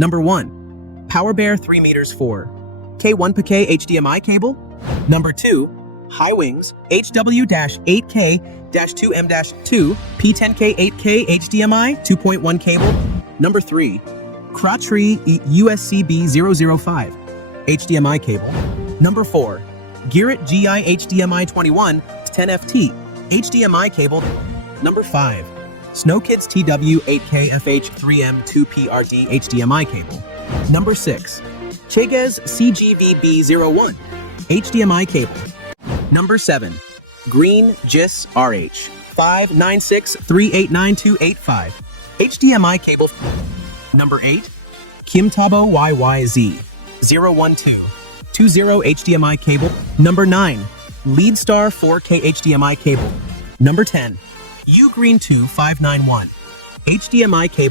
Number 1. PowerBear 3 meters 4 K1PK HDMI cable. Number 2. Highwings HW-8K-2M-2 P10K 8K HDMI 2.1 cable. Number 3. Crotchery USB 005 HDMI cable. Number 4. Garrett GI HDMI 21 10FT HDMI cable. Number 5. SnowKids TW 8K FH 3M 2PRD HDMI cable. Number 6. Cheguez CGVB01 HDMI cable. Number 7. Green GIS RH 596389285 HDMI cable. Number 8. Kimtabo YYZ 01220 HDMI cable. Number 9. Leadstar 4K HDMI cable. Number 10. Ugreen 2591 HDMI cable.